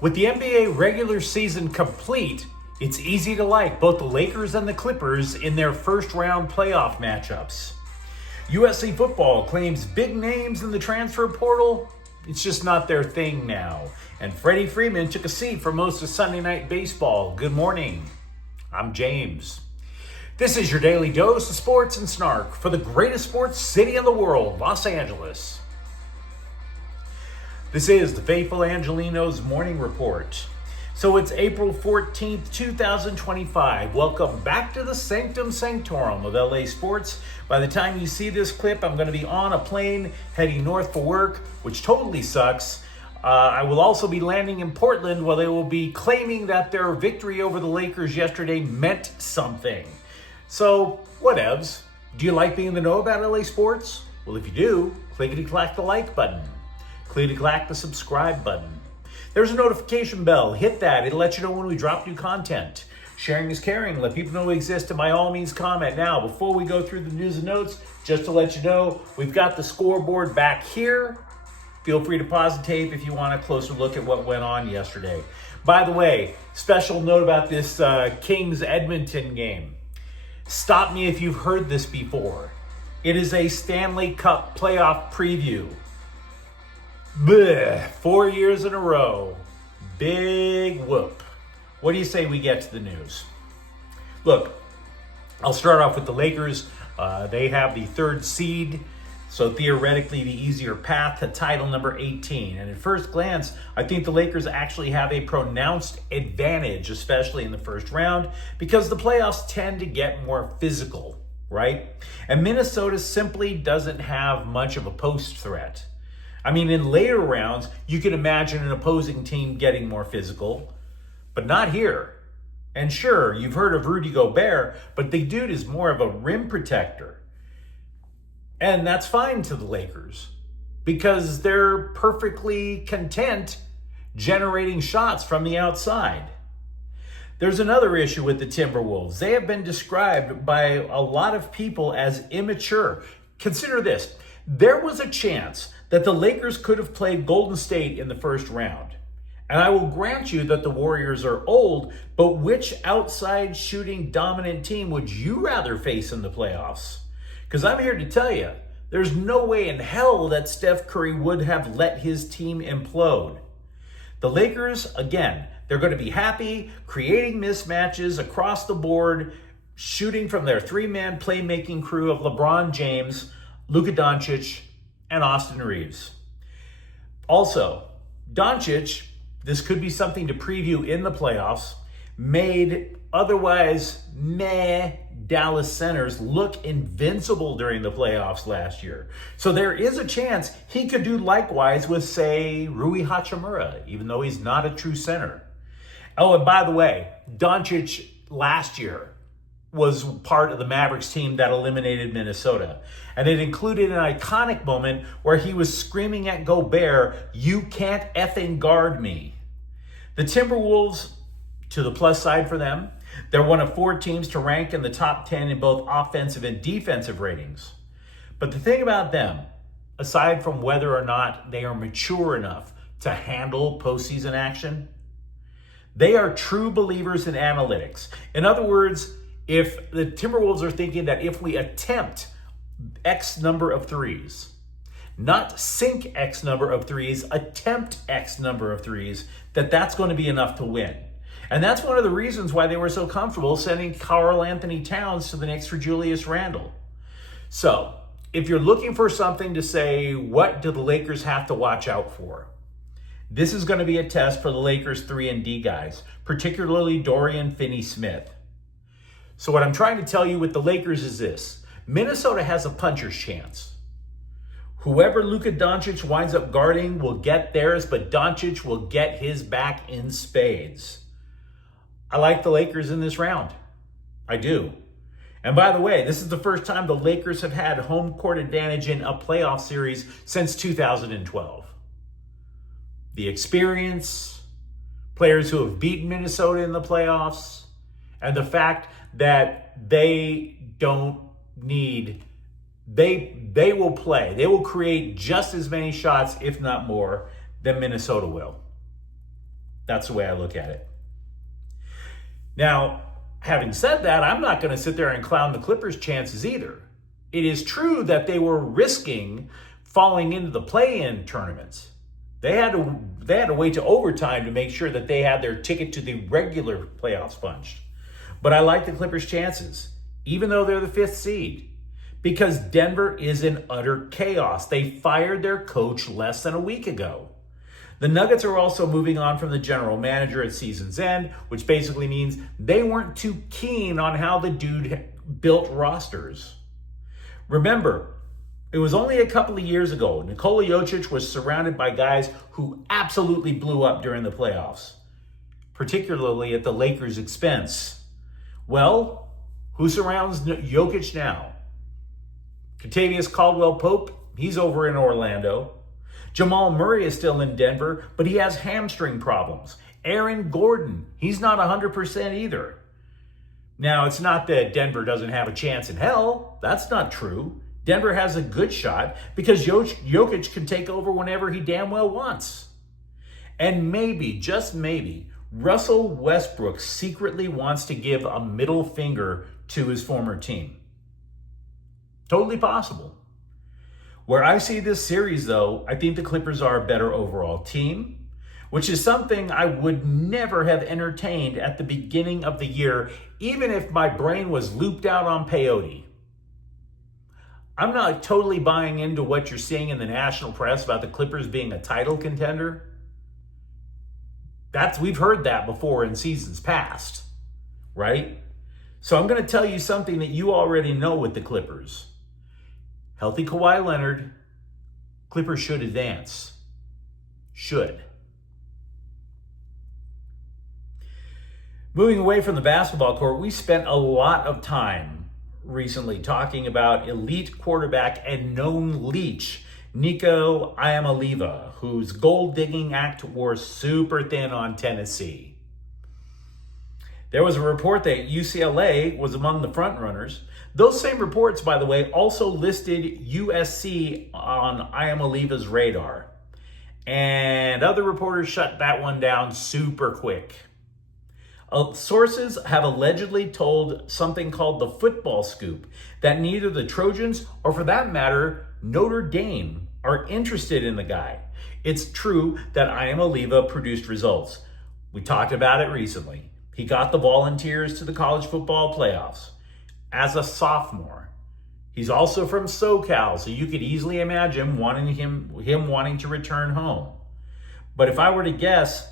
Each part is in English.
With the NBA regular season complete, it's easy to like both the Lakers and the Clippers in their first round playoff matchups. USC football claims big names in the transfer portal. It's just not their thing now. And Freddie Freeman took a seat for most of Sunday Night Baseball. Good morning. I'm James. This is your daily dose of sports and snark for the greatest sports city in the world, Los Angeles. This is the faithful Angelenos morning report. So it's April 14th, 2025. Welcome back to the Sanctum Sanctorum of LA Sports. By the time you see this clip, I'm going to be on a plane heading north for work, which totally sucks. I will also be landing in Portland where they will be claiming that their victory over the Lakers yesterday meant something. So, whatevs. Do you like being in the know about LA sports? Well, if you do, clickety-clack the like button. Clickety-clack the subscribe button. There's a notification bell. Hit that. It'll let you know when we drop new content. Sharing is caring. Let people know we exist, and by all means comment. Now, before we go through the news and notes, just to let you know, we've got the scoreboard back here. Feel free to pause the tape if you want a closer look at what went on yesterday. By the way, special note about this Kings-Edmonton game. Stop me if you've heard this before. It is a Stanley Cup playoff preview. Blech, 4 years in a row. Big whoop. What do you say we get to the news? Look, I'll start off with the Lakers. They have the third seed, so theoretically the easier path to title number 18. And at first glance, I think the Lakers actually have a pronounced advantage, especially in the first round, because the playoffs tend to get more physical, right? And Minnesota simply doesn't have much of a post threat. I mean, in later rounds, you can imagine an opposing team getting more physical, but not here. And sure, you've heard of Rudy Gobert, but the dude is more of a rim protector. And that's fine to the Lakers because they're perfectly content generating shots from the outside. There's another issue with the Timberwolves. They have been described by a lot of people as immature. Consider this. There was a chance that the Lakers could have played Golden State in the first round. And I will grant you that the Warriors are old, but which outside shooting dominant team would you rather face in the playoffs? Because I'm here to tell you, there's no way in hell that Steph Curry would have let his team implode. The Lakers, again, they're going to be happy creating mismatches across the board, shooting from their three-man playmaking crew of LeBron James, Luka Doncic, and Austin Reeves. Also, Doncic, this could be something to preview in the playoffs, made otherwise meh Dallas centers look invincible during the playoffs last year. So there is a chance he could do likewise with, say, Rui Hachimura, even though he's not a true center. Oh, and by the way, Doncic last year was part of the Mavericks team that eliminated Minnesota. And it included an iconic moment where he was screaming at Gobert, "You can't effing guard me." The Timberwolves, to the plus side for them, they're one of 4 teams to rank in the top 10 in both offensive and defensive ratings. But the thing about them, aside from whether or not they are mature enough to handle postseason action, they are true believers in analytics. In other words, if the Timberwolves are thinking that if we attempt X number of threes, not sink X number of threes, attempt X number of threes, that's going to be enough to win. And that's one of the reasons why they were so comfortable sending Karl Anthony Towns to the Knicks for Julius Randle. So, if you're looking for something to say, what do the Lakers have to watch out for? This is going to be a test for the Lakers 3-and-D guys, particularly Dorian Finney-Smith. So what I'm trying to tell you with the Lakers is this. Minnesota has a puncher's chance. Whoever Luka Doncic winds up guarding will get theirs, but Doncic will get his back in spades. I like the Lakers in this round. I do. And by the way, this is the first time the Lakers have had home court advantage in a playoff series since 2012. The experience, players who have beaten Minnesota in the playoffs, and the fact that they don't need, they will play. They will create just as many shots, if not more, than Minnesota will. That's the way I look at it. Now, having said that, I'm not going to sit there and clown the Clippers' chances either. It is true that they were risking falling into the play-in tournaments. They had to wait to overtime to make sure that they had their ticket to the regular playoffs punched. But I like the Clippers' chances, even though they're the 5th seed, because Denver is in utter chaos. They fired their coach less than a week ago. The Nuggets are also moving on from the general manager at season's end, which basically means they weren't too keen on how the dude built rosters. Remember, it was only a couple of years ago, Nikola Jokic was surrounded by guys who absolutely blew up during the playoffs, particularly at the Lakers' expense. Well, who surrounds Jokic now? Kentavious Caldwell-Pope, he's over in Orlando. Jamal Murray is still in Denver, but he has hamstring problems. Aaron Gordon, he's not 100% either. Now, it's not that Denver doesn't have a chance in hell. That's not true. Denver has a good shot because Jokic can take over whenever he damn well wants. And maybe, just maybe, Russell Westbrook secretly wants to give a middle finger to his former team. Totally possible. Where I see this series, though, I think the Clippers are a better overall team, which is something I would never have entertained at the beginning of the year, even if my brain was looped out on peyote. I'm not totally buying into what you're seeing in the national press about the Clippers being a title contender. We've heard that before in seasons past, right? So I'm going to tell you something that you already know with the Clippers. Healthy Kawhi Leonard, Clippers should advance. Should. Moving away from the basketball court, we spent a lot of time recently talking about elite quarterback and known leech, Nico Iamaleava, whose gold-digging act wore super thin on Tennessee. There was a report that UCLA was among the frontrunners. Those same reports, by the way, also listed USC on Iamaleava's radar. And other reporters shut that one down super quick. Sources have allegedly told something called the Football Scoop that neither the Trojans or, for that matter, Notre Dame are interested in the guy. It's true that Iamaleava produced results. We talked about it recently. He got the Volunteers to the college football playoffs as a sophomore. He's also from SoCal, so you could easily imagine him wanting to return home. But if I were to guess,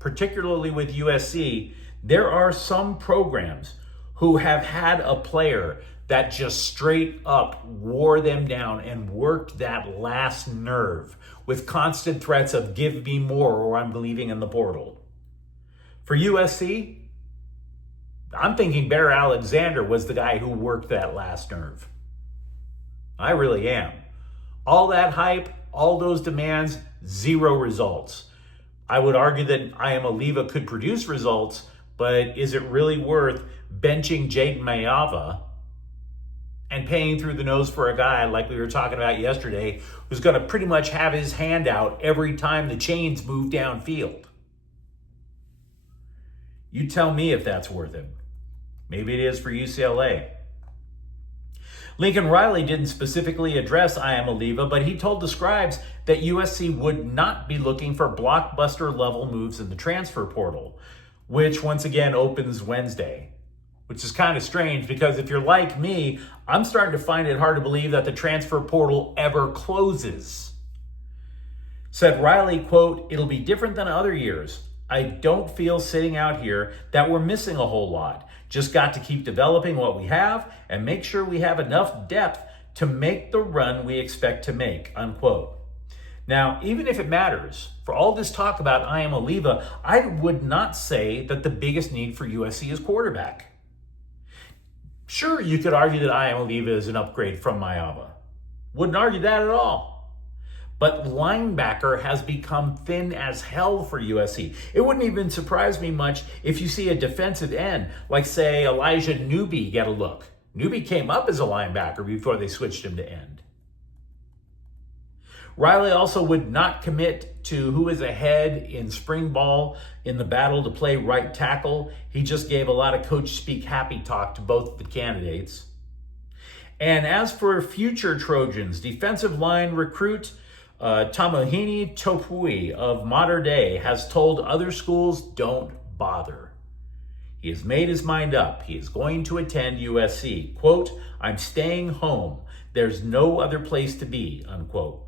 particularly with USC, there are some programs who have had a player that just straight up wore them down and worked that last nerve with constant threats of give me more or I'm leaving in the portal. For USC, I'm thinking Bear Alexander was the guy who worked that last nerve. I really am. All that hype, all those demands, zero results. I would argue that Iamaleava could produce results, but is it really worth benching Jaden Mayava and paying through the nose for a guy like we were talking about yesterday who's going to pretty much have his hand out every time the chains move downfield? You tell me if that's worth it. Maybe it is for UCLA. Lincoln Riley didn't specifically address Iamaleava, but he told the Scribes that USC would not be looking for blockbuster-level moves in the transfer portal, which once again opens Wednesday, which is kind of strange because if you're like me, I'm starting to find it hard to believe that the transfer portal ever closes. Said Riley, quote, "It'll be different than other years. I don't feel sitting out here that we're missing a whole lot. Just got to keep developing what we have and make sure we have enough depth to make the run we expect to make," unquote. Now, even if it matters, for all this talk about Iamaleava, I would not say that the biggest need for USC is quarterback. Sure, you could argue that Iamaleava is an upgrade from Mayava. Wouldn't argue that at all. But linebacker has become thin as hell for USC. It wouldn't even surprise me much if you see a defensive end, like say Elijah Newby, get a look. Newby came up as a linebacker before they switched him to end. Riley also would not commit to who is ahead in spring ball in the battle to play right tackle. He just gave a lot of coach speak happy talk to both the candidates. And as for future Trojans, defensive line recruit Tamahini Topui of Mater Dei has told other schools don't bother. He has made his mind up. He is going to attend USC. Quote, I'm staying home. There's no other place to be, unquote.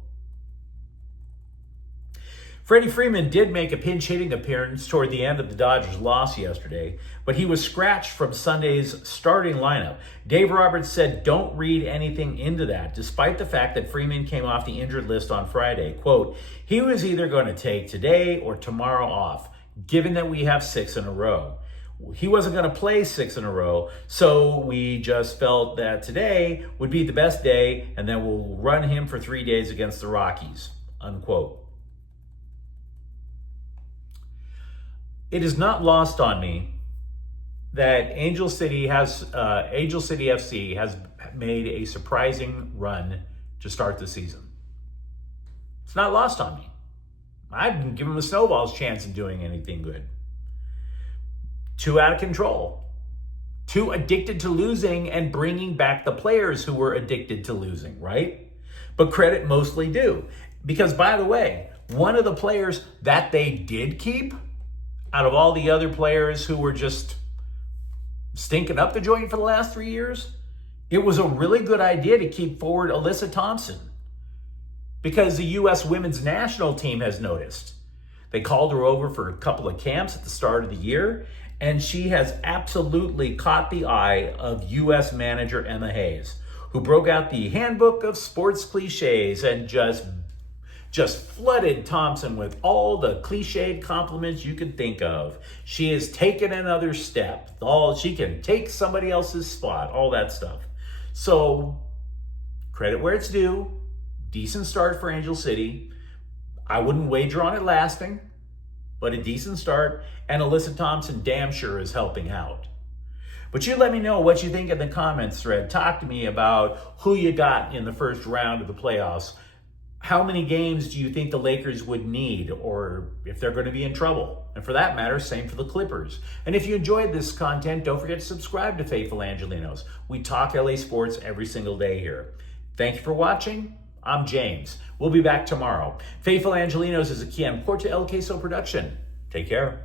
Freddie Freeman did make a pinch hitting appearance toward the end of the Dodgers' loss yesterday, but he was scratched from Sunday's starting lineup. Dave Roberts said don't read anything into that, despite the fact that Freeman came off the injured list on Friday. Quote, he was either going to take today or tomorrow off, given that we have 6 in a row. He wasn't going to play 6 in a row, so we just felt that today would be the best day, and then we'll run him for 3 days against the Rockies, unquote. It is not lost on me that Angel City FC has made a surprising run to start the season. It's not lost on me. I didn't give them a snowball's chance in doing anything good. Too out of control. Too addicted to losing and bringing back the players who were addicted to losing, right? But credit mostly due. Because, by the way, one of the players that they did keep, out of all the other players who were just stinking up the joint for the last 3 years, it was a really good idea to keep forward Alyssa Thompson, because the U.S. women's national team has noticed. They called her over for a couple of camps at the start of the year, and she has absolutely caught the eye of U.S. manager Emma Hayes, who broke out the handbook of sports cliches and just flooded Thompson with all the cliched compliments you could think of. She has taken another step. She can take somebody else's spot, all that stuff. So, credit where it's due. Decent start for Angel City. I wouldn't wager on it lasting, but a decent start. And Alyssa Thompson damn sure is helping out. But you let me know what you think in the comments thread. Talk to me about who you got in the first round of the playoffs. How many games do you think the Lakers would need, or if they're going to be in trouble? And for that matter, same for the Clippers. And if you enjoyed this content, don't forget to subscribe to Faithful Angelenos. We talk LA sports every single day here. Thank you for watching. I'm James. We'll be back tomorrow. Faithful Angelenos is a Kian Porta El Queso production. Take care.